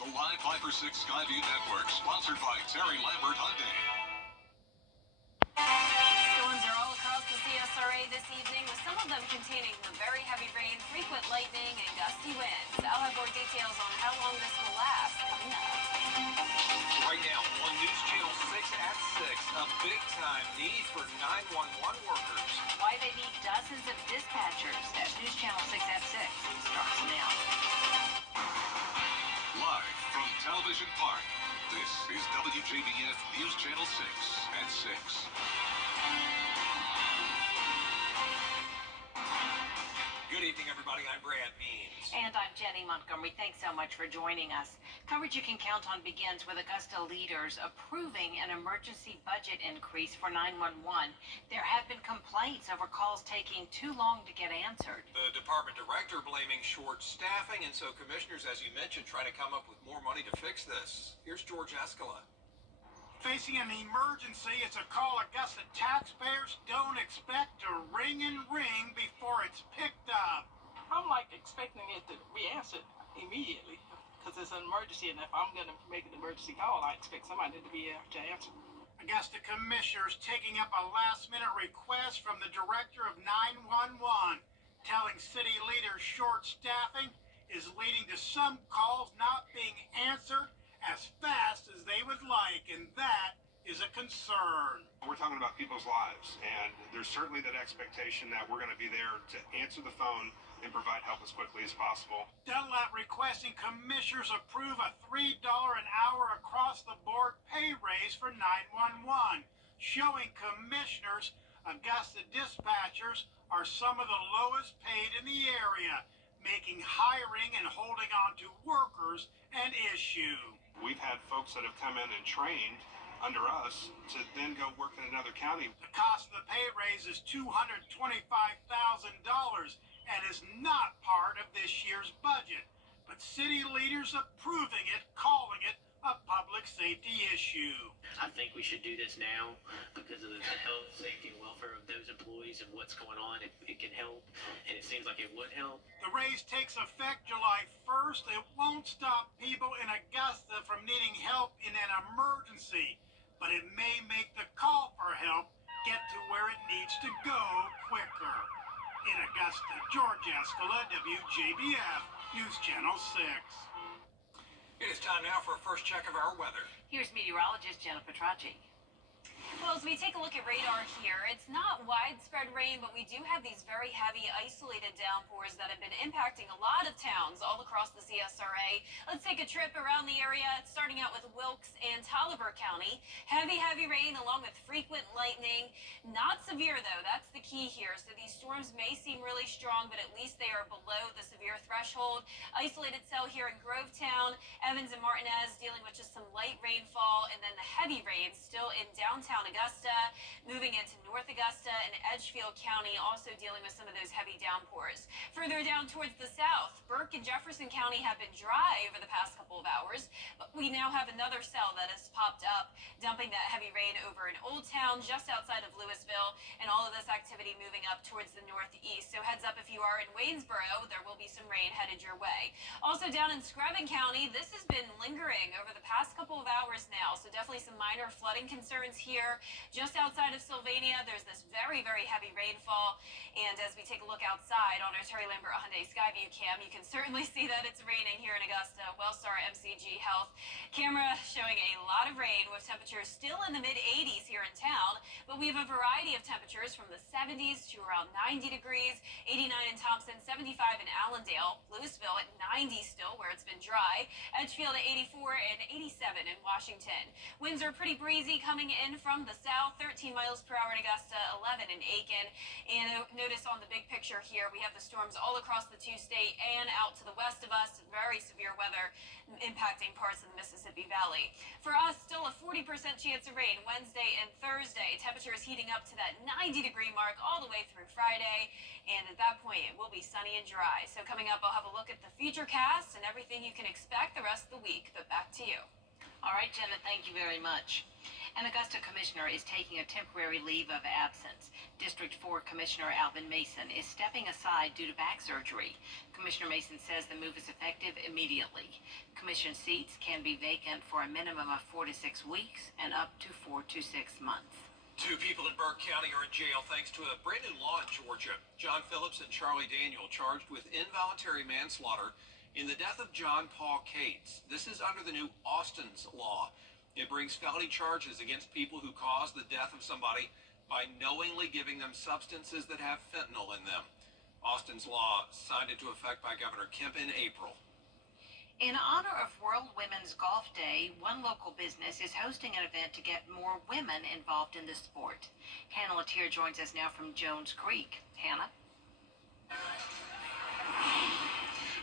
The Live 5 for 6 Skyview Network, sponsored by Terry Lambert Hyundai. Storms are all across the CSRA this evening, with some of them containing the very heavy rain, frequent lightning, and gusty winds. I'll have more details on how long this will last coming up. Right now on News Channel 6 at 6, a big-time need for 911 workers. Why they need dozens of dispatchers at News Channel 6 at 6 starts now. Live from Television Park, this is WJBF News Channel 6 at 6. Good evening, everybody. I'm Brad Means. And I'm Jenny Montgomery. Thanks so much for joining us. Coverage you can count on begins with Augusta leaders approving an emergency budget increase for 911. There have been complaints over calls taking too long to get answered. The department director blaming short staffing, and so commissioners, as you mentioned, trying to come up with more money to fix this. Here's George Escala. Facing an emergency, it's a call Augusta taxpayers don't expect to ring and ring before it's picked up. I'm expecting it to be answered immediately because it's an emergency, and if I'm going to make an emergency call, I expect somebody to be able to answer. Augusta commissioners taking up a last-minute request from the director of 911, telling city leaders short staffing is leading to some calls not being answered as fast as they would like, and that is a concern. We're talking about people's lives, and there's certainly that expectation that we're going to be there to answer the phone and provide help as quickly as possible. Dunlap requesting commissioners approve a $3 an hour across-the-board pay raise for 911, showing commissioners Augusta dispatchers are some of the lowest paid in the area, making hiring and holding on to workers an issue. We've had folks that have come in and trained under us to then go work in another county. The cost of the pay raise is $225,000 and is not part of this year's budget, but city leaders approving it, calling it a public safety issue. I think we should do this now because of the health, safety, and welfare of those employees and what's going on. It can help, and it seems like it would help. The raise takes effect July 1st. It won't stop people in Augusta from needing help in an emergency, but it may make the call for help get to where it needs to go quicker. In Augusta, George Escala, WJBF, News Channel 6. It is time now for a first check of our weather. Here's meteorologist Jenna Petracci. Well, as we take a look at radar here, it's not widespread rain, but we do have these very heavy, isolated downpours that have been impacting a lot of towns all across the CSRA. Let's take a trip around the area, starting out with Wilkes and Taliaferro County. Heavy, heavy rain along with frequent lightning. Not severe, though. That's the key here. So these storms may seem really strong, but at least they are below the severe threshold. Isolated cell here in Grovetown. Evans and Martinez dealing with just some light rainfall, and then the heavy rain still in downtown Augusta, moving into North Augusta and Edgefield County, also dealing with some of those heavy downpours. Further down towards the south, Burke and Jefferson County have been dry over the past couple of hours, but we now have another cell that has popped up, dumping that heavy rain over in Old Town, just outside of Louisville, and all of this activity moving up towards the northeast. So heads up if you are in Waynesboro, there will be some rain headed your way. Also down in Screven County, this has been lingering over the past couple of hours now, so definitely some minor flooding concerns here. Just outside of Sylvania, there's this very, very heavy rainfall. And as we take a look outside on our Terry Lambert Hyundai Skyview cam, you can certainly see that it's raining here in Augusta. Wellstar MCG Health camera showing a lot of rain with temperatures still in the mid-80s here in town. But we have a variety of temperatures from the 70s to around 90 degrees, 89 in Thompson, 75 in Allendale, Louisville at 90 still where it's been dry, Edgefield at 84 and 87 in Washington. Winds are pretty breezy coming in from the south, 13 miles per hour in Augusta, 11 in Aiken. And notice on the big picture here, we have the storms all across the two-state and out to the west of us. Very severe weather impacting parts of the Mississippi Valley. For us, still a 40% chance of rain Wednesday and Thursday. Temperatures heating up to that 90-degree mark all the way through Friday. And at that point, it will be sunny and dry. So coming up, I'll have a look at the futurecast and everything you can expect the rest of the week. But back to you. All right, Jenna, thank you very much. An Augusta commissioner is taking a temporary leave of absence. District 4 Commissioner Alvin Mason is stepping aside due to back surgery. Commissioner Mason says the move is effective immediately. Commission seats can be vacant for a minimum of 4 to 6 weeks and up to 4 to 6 months. 2 people in Burke County are in jail thanks to a brand new law in Georgia. John Phillips and Charlie Daniel charged with involuntary manslaughter in the death of John Paul Cates. This is under the new Austin's law. It brings felony charges against people who cause the death of somebody by knowingly giving them substances that have fentanyl in them. Austin's law signed into effect by Governor Kemp in April. In honor of World Women's Golf Day, one local business is hosting an event to get more women involved in the sport. Hannah Latier joins us now from Jones Creek. Hannah?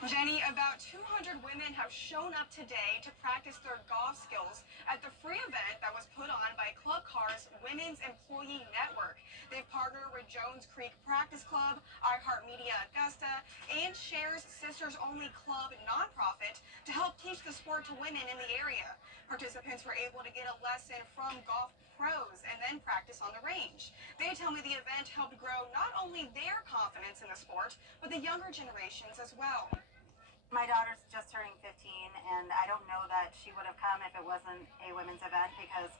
Jenny, about 200 women have shown up today to practice their golf skills at the free event that was put on by Club Car's Women's Employee Network. They've partnered with Jones Creek Practice Club, iHeartMedia Augusta, and Share's Sisters Only Club nonprofit to help teach the sport to women in the area. Participants were able to get a lesson from golf pros and then practice on the range. They tell me the event helped grow not only their confidence in the sport, but the younger generations as well. My daughter's just turning 15, and I don't know that she would have come if it wasn't a women's event, because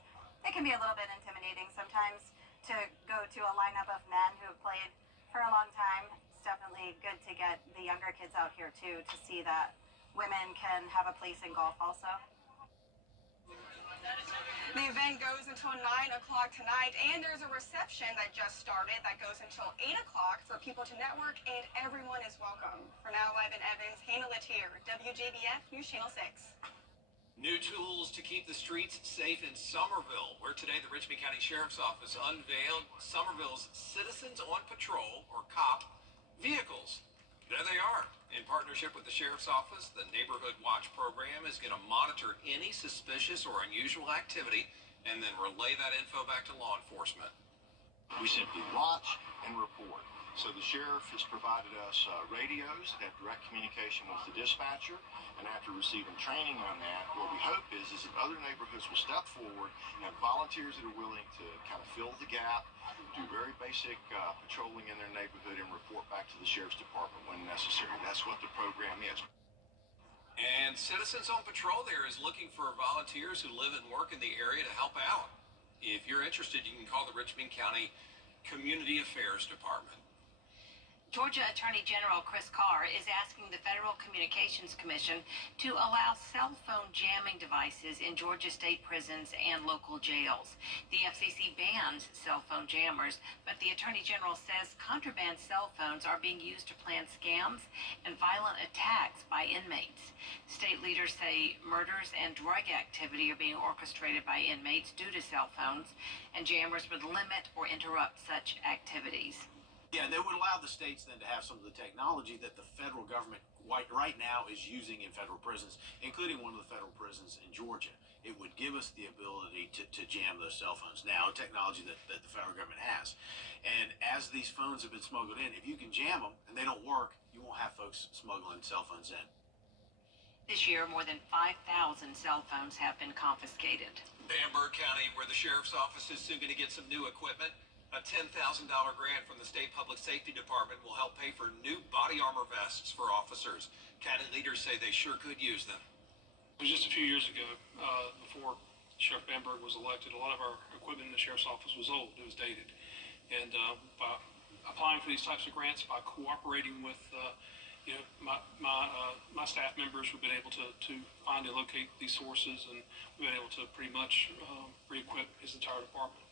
it can be a little bit intimidating sometimes to go to a lineup of men who have played for a long time. It's definitely good to get the younger kids out here too, to see that women can have a place in golf also. The event goes until 9 o'clock tonight, and there's a reception that just started that goes until 8 o'clock for people to network, and everyone is welcome. For now, live in Evans, Hannah Latier, WJBF News Channel 6. New tools to keep the streets safe in Somerville, where today the Richmond County Sheriff's Office unveiled Somerville's Citizens on Patrol, or COP, vehicles. There they are. In partnership with the Sheriff's Office, the Neighborhood Watch program is going to monitor any suspicious or unusual activity and then relay that info back to law enforcement. We simply watch and report. So the sheriff has provided us radios that have direct communication with the dispatcher, and after receiving training on that, what we hope is that other neighborhoods will step forward and have volunteers that are willing to kind of fill the gap, do very basic patrolling in their neighborhood, and report back to the sheriff's department when necessary. That's what the program is. And Citizens on Patrol there is looking for volunteers who live and work in the area to help out. If you're interested, you can call the Richmond County Community Affairs Department. Georgia Attorney General Chris Carr is asking the Federal Communications Commission to allow cell phone jamming devices in Georgia state prisons and local jails. The FCC bans cell phone jammers, but the Attorney General says contraband cell phones are being used to plan scams and violent attacks by inmates. State leaders say murders and drug activity are being orchestrated by inmates due to cell phones, and jammers would limit or interrupt such activities. Yeah, they would allow the states then to have some of the technology that the federal government right now is using in federal prisons, including one of the federal prisons in Georgia. It would give us the ability to jam those cell phones now, technology that the federal government has. And as these phones have been smuggled in, if you can jam them and they don't work, you won't have folks smuggling cell phones in. This year, more than 5,000 cell phones have been confiscated. Bamberg County, where the Sheriff's Office is soon going to get some new equipment. A $10,000 grant from the State Public Safety Department will help pay for new body armor vests for officers. County leaders say they sure could use them. It was just a few years ago, before Sheriff Bamberg was elected, a lot of our equipment in the Sheriff's Office was old. It was dated. And by applying for these types of grants, by cooperating with my staff members, we've been able to find and locate these sources, and we've been able to pretty much re-equip his entire department.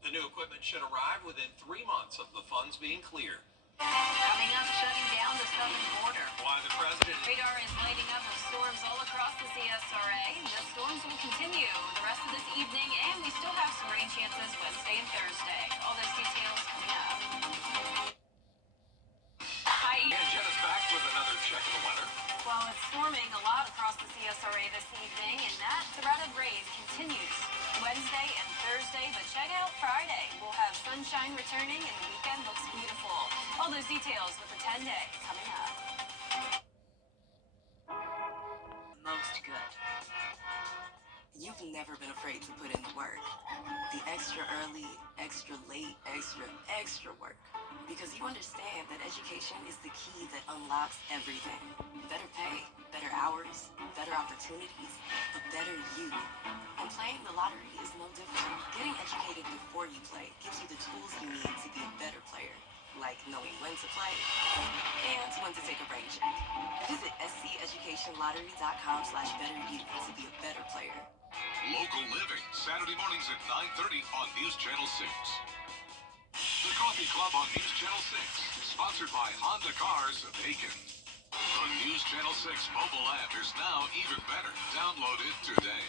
The new equipment should arrive within 3 months of the funds being cleared. Coming up, shutting down the southern border. Why the president... Radar is lighting up with storms all across the CSRA. The storms will continue the rest of this evening, and we still have some rain chances Wednesday and Thursday. All those details coming up. Hi. And Jenna's back with another check of the weather. Well, it's storming a lot across the CSRA this evening, and that threat of rain continues Wednesday and Thursday, but check out Friday. We'll have sunshine returning, and the weekend looks beautiful. All those details with the 10-day coming up. Most good. You've never never been afraid to put in the work. The extra early, extra late, extra work. Because you understand that education is the key that unlocks everything. Better pay, better hours, better opportunities, a better you. And playing the lottery is no different. Getting educated before you play gives you the tools you need to be a better player. Like knowing when to play and when to take a rain check. Visit sceducationlottery.com/betteryou to be a better player. Local Living, Saturday mornings at 9:30 on News Channel 6. The Coffee Club on News Channel 6, sponsored by Honda Cars of Aiken. The News Channel 6 mobile app is now even better. Download it today.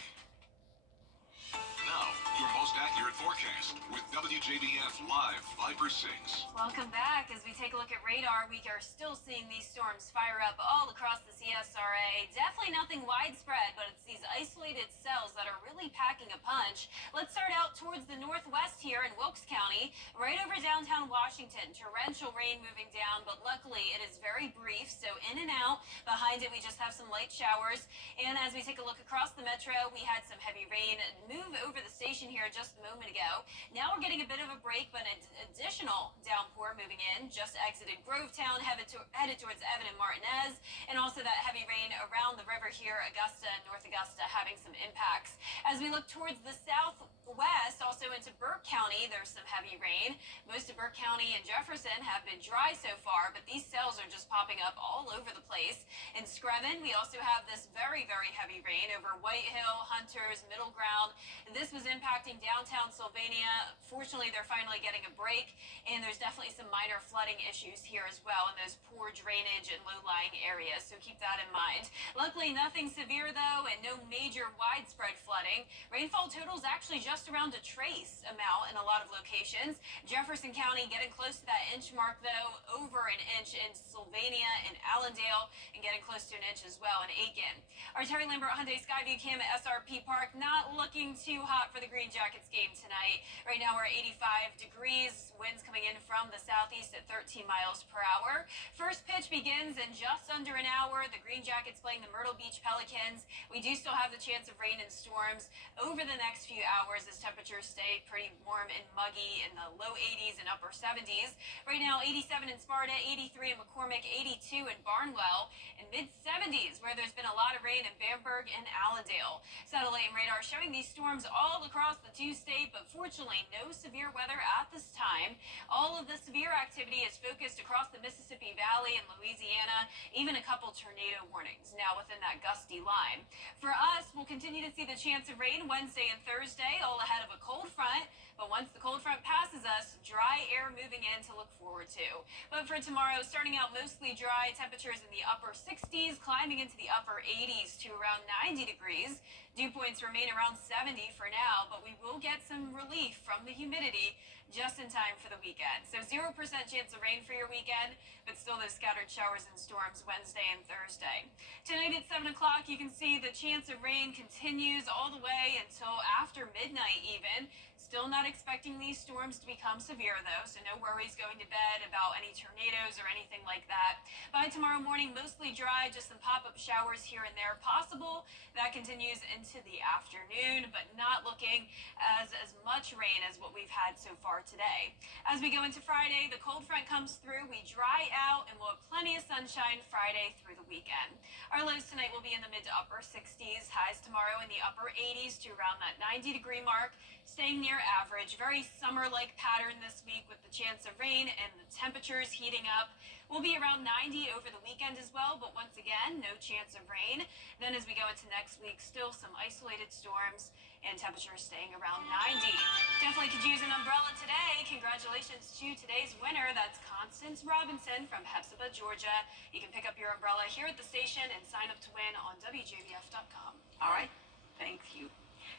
Now, your most accurate forecast with WJBF Live Viper 6. Welcome back. As we take a look at radar, we are still seeing these storms fire up all across the CSRA. Definitely nothing widespread, but it's these isolated cells that are really packing a punch. Let's start out towards the northwest here in Wilkes County, right over downtown Washington. Torrential rain moving down, but luckily it is very brief, so in and out. Behind it, we just have some light showers. And as we take a look across the metro, we had some heavy rain move over the station here just a moment ago. Now we're getting a bit of a break, but an additional downpour moving in. Just exited Grovetown, headed towards Evan and Martinez, and also that heavy rain around the river here, Augusta and North Augusta, having some impacts. As we look towards the southwest, also into Burke County, there's some heavy rain. Most of Burke County and Jefferson have been dry so far, but these cells are just popping up all over the place. In Screven, we also have this very, very heavy rain over White Hill, Hunters, Middle Ground. This was impacting downtown Sylvania. Fortunately, they're finally getting a break, and there's definitely some minor flooding issues here as well in those poor drainage and low-lying areas, so keep that in mind. Luckily, nothing severe, though, and no major widespread flooding. Rainfall totals actually just around a trace amount in a lot of locations. Jefferson County getting close to that inch mark, though, over an inch in Sylvania and Allendale, and getting close to an inch as well in Aiken. Our Terry Lambert Hyundai Skyview Cam at SRP Park, not looking too hot for the Green Jackets game tonight. Right now we're 85 degrees, winds coming in from the southeast at 13 miles per hour. First pitch begins in just under an hour. The Green Jackets playing the Myrtle Beach Pelicans. We do still have the chance of rain and storms over the next few hours as temperatures stay pretty warm and muggy in the low 80s and upper 70s. Right now 87 in Sparta, 83 in McCormick, 82 in Barnwell, and mid-70s where there's been a lot of rain in Bamberg and Allendale. Satellite and radar showing these storms all across the two-state, but fortunately no severe weather at this time. All of the severe activity is focused across the Mississippi Valley and Louisiana, even a couple tornado warnings now within that gusty line. For us, we'll continue to see the chance of rain Wednesday and Thursday, all ahead of a cold front. But once the cold front passes us, dry air moving in to look forward to. But for tomorrow, starting out mostly dry, temperatures in the upper 60s, climbing into the upper 80s to around 90 degrees. Dew points remain around 70 for now, but we will get some relief from the humidity just in time for the weekend. So 0% chance of rain for your weekend, but still those scattered showers and storms Wednesday and Thursday. Tonight at 7 o'clock, you can see the chance of rain continues all the way until after midnight even. Still not expecting these storms to become severe, though, so no worries going to bed about any tornadoes or anything like that. By tomorrow morning, mostly dry, just some pop-up showers here and there possible. That continues into the afternoon, but not looking as much rain as what we've had so far today. As we go into Friday, the cold front comes through, we dry out, and we'll have plenty of sunshine Friday through the weekend. Our lows tonight will be in the mid to upper 60s, highs tomorrow in the upper 80s to around that 90-degree mark, staying near average. Very summer-like pattern this week with the chance of rain and the temperatures heating up. We'll be around 90 over the weekend as well, but once again, no chance of rain. Then as we go into next week, still some isolated storms and temperatures staying around 90. Definitely could use an umbrella today. Congratulations to today's winner. That's Constance Robinson from Hepzibah, Georgia. You can pick up your umbrella here at the station and sign up to win on WJBF.com. All right. Thank you.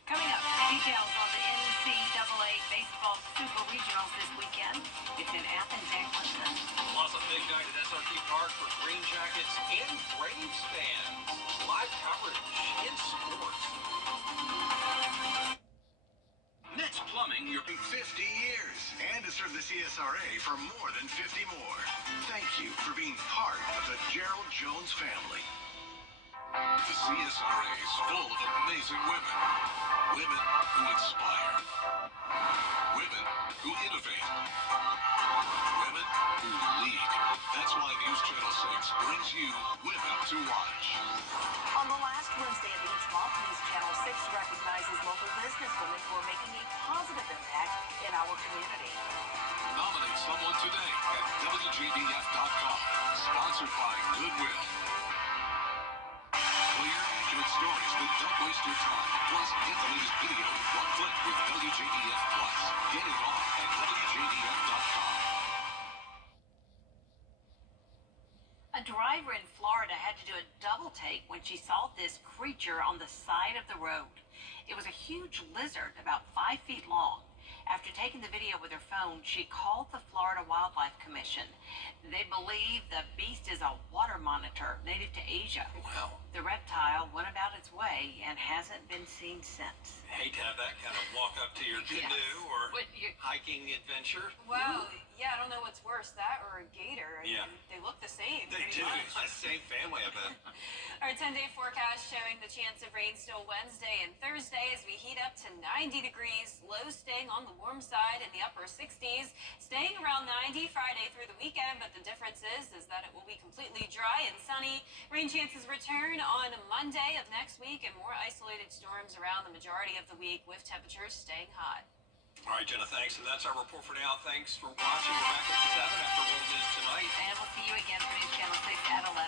Coming up, details on the NCAA Baseball Super Regionals this weekend. It's in Athens and Clemson. Plus a big night at SRP Park for Green Jackets and Braves fans. Live coverage in sports. Next Plumbing, you're 50 years and has served the CSRA for more than 50 more. Thank you for being part of the Gerald Jones family. The CSRA is full of amazing women. Women who inspire. Women who innovate. Women who lead. That's why News Channel 6 brings you Women to Watch. On the last Wednesday of each month, News Channel 6 recognizes local businesswomen who are making a positive impact in our community. Nominate someone today at WJBF.com. Sponsored by Goodwill. Clear, accurate stories that don't waste your time. Plus, get the latest video in one click with WJBF Plus. Get it all at WJBF.com. A driver in Florida had to do a double take when she saw this creature on the side of the road. It was a huge lizard about 5 feet long. After taking the video with her phone, she called the Florida Wildlife Commission. They believe the beast is a water monitor native to Asia. Wow. The reptile went about its way and hasn't been seen since. Hate to have that kind of walk up to your canoe or hiking adventure. Wow. Yeah, I don't know what's worse, that or a gator. I mean, they look the same. They do. Same family, I bet. Our 10-day forecast showing the chance of rain still Wednesday and Thursday as we heat up to 90 degrees. Lows staying on the warm side in the upper 60s. Staying around 90 Friday through the weekend, but the difference is that it will be completely dry and sunny. Rain chances return on Monday of next week and more isolated storms around the majority of the week with temperatures staying hot. All right, Jenna, thanks. And that's our report for now. Thanks for watching. We're back at 7 after World News Tonight. And we'll see you again for News Channel 6 at 11.